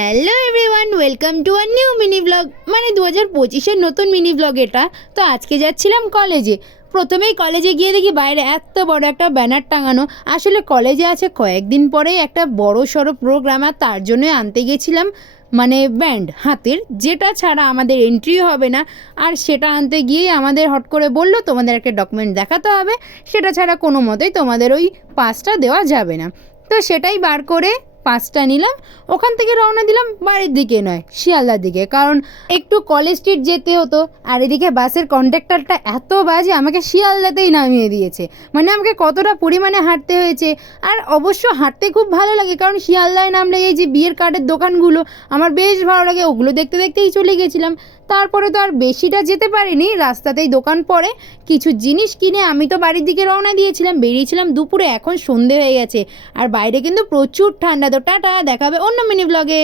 Hello everyone, welcome to a new mini blog. মানে 2025-এর নতুন mini blog এটা। তো আজকে যাচ্ছিলাম কলেজে। প্রথমেই কলেজে গিয়ে দেখি বাইরে এত বড় একটা ব্যানার টাঙানো। আসলে কলেজে আছে কয়েকদিন পরেই একটা বড় সড়ো প্রোগ্রাম, আর তার জন্যই আনতে গেছিলাম মানে ব্যান্ড হাতের, যেটা ছাড়া আমাদের এন্ট্রি হবে না। আর সেটা আনতে গিয়েই আমাদের হট করে বললো তোমাদের একটা ডকুমেন্ট দেখাতে হবে, সেটা ছাড়া কোনো মতেই তোমাদের ওই পাসটা দেওয়া যাবে না। তো সেটাই বার করে পাসটা নিলাম, ওখান থেকে রওনা দিলাম বাড়ির দিকে নয়, শিয়ালদার দিকে, কারণ একটু কলেজ স্ট্রিট যেতে হতো। আর এদিকে বাসের কন্ডাক্টরটা এত বাজে, আমাকে শিয়ালদাতেই নামিয়ে দিয়েছে। মানে আমাকে কতটা পরিমাণে হাঁটতে হয়েছে। আর অবশ্য হাঁটতে খুব ভালো লাগে, কারণ শিয়ালদায় নামলে এই যে বিয়ের কার্ডের দোকানগুলো আমার বেশ ভালো লাগে, ওগুলো দেখতে দেখতেই চলে গেছিলাম। তারপরে তো আর বেশিটা যেতে পারিনি, রাস্তাতেই দোকান পড়ে কিছু জিনিস কিনে আমি তো বাড়ির দিকে রওনা দিয়েছিলাম, বেরিয়েছিলাম দুপুরে, এখন সন্ধে হয়ে গেছে। আর বাইরে কিন্তু প্রচুর ঠান্ডা। তো টাটা, দেখা হবে অন্য মিনি ব্লগে।